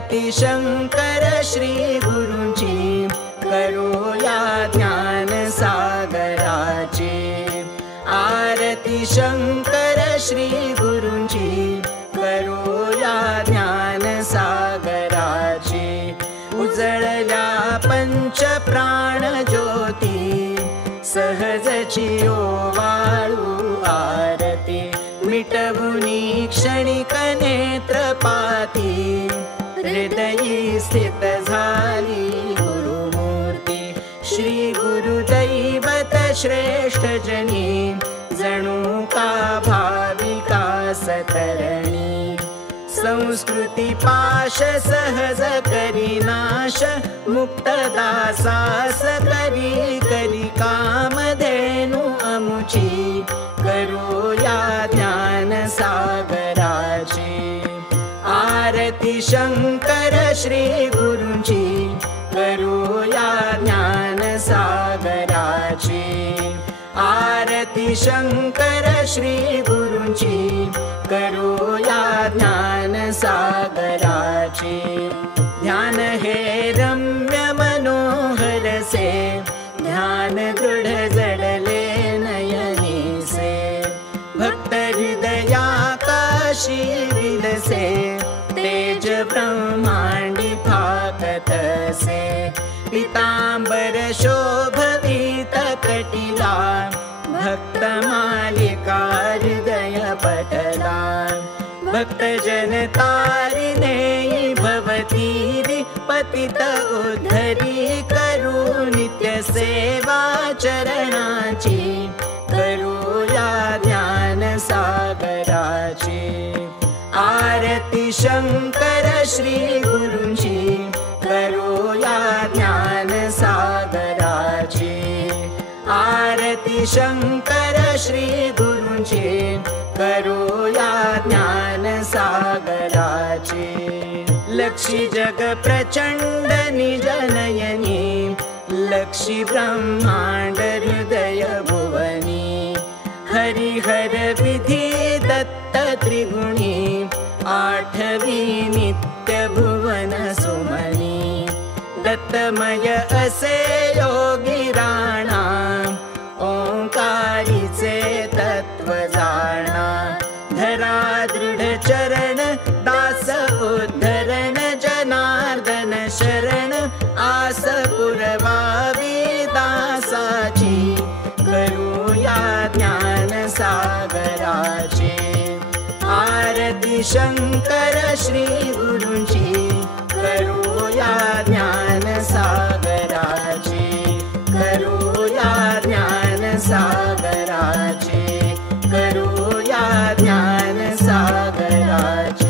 आरती शंकर श्री गुरूंची करूया ज्ञान सागराची। आरती शंकर श्री गुरूंची करूया ज्ञान सागराची। उजळल्या पंच प्राण ज्योती सहजची ओवाळू आरती। मिटवुनी क्षणिक नेत्रपाती हृदयी स्थित झाली गुरुमूर्ती। श्री गुरुदैवत श्रेष्ठ जनी जणू का भाविका सतरणी। संस्कृती पाश सहज करी नाश मुक्त दासास करी करी कामधेनु अमुची करूया ज्ञान सागराची। आरती शंकर श्री गुरूंची करूया ज्ञान सागराची। आरती शंकर श्री गुरूंची करूया ज्ञान सागराची। ध्यान हे रम्य मनोहर से ध्यान दृढ जडले नयनी से। भक्त हृदयाकाशी विलसे तेज ब्रह्मांडी फाकत से। पीतांबर शोभवीत कटिला भक्त मालिका हृदय पटला। भक्त जन तारिणे भवतीरि पतित उद्धरी करू नित्य सेवा चरणाची करूया ज्ञान सागराची। आरती शंकर श्री गुरूंची करूया ज्ञान सागराची। आरती शंकर श्री गुरूंची करूया ज्ञान सागराची। लक्षी जग प्रचंड निज नयनी लक्षी ब्रह्मांड हृदय भुवनी। हरिहर विधी दत्त त्रिगुणी आठवी नित्य भुवन सुमनी। दत्तमय असे योगी राणा ओंकारीचे तत्व जाणा। धरा दृढ चरण दास उद्धरण जनार्दन शरण आस पुरवावी दासाची करूया ज्ञान सागराची। आरती शंकर श्री गुरूंची करूया ज्ञान सागराची। करूया ज्ञान सागराची। करूया ज्ञान सागराची।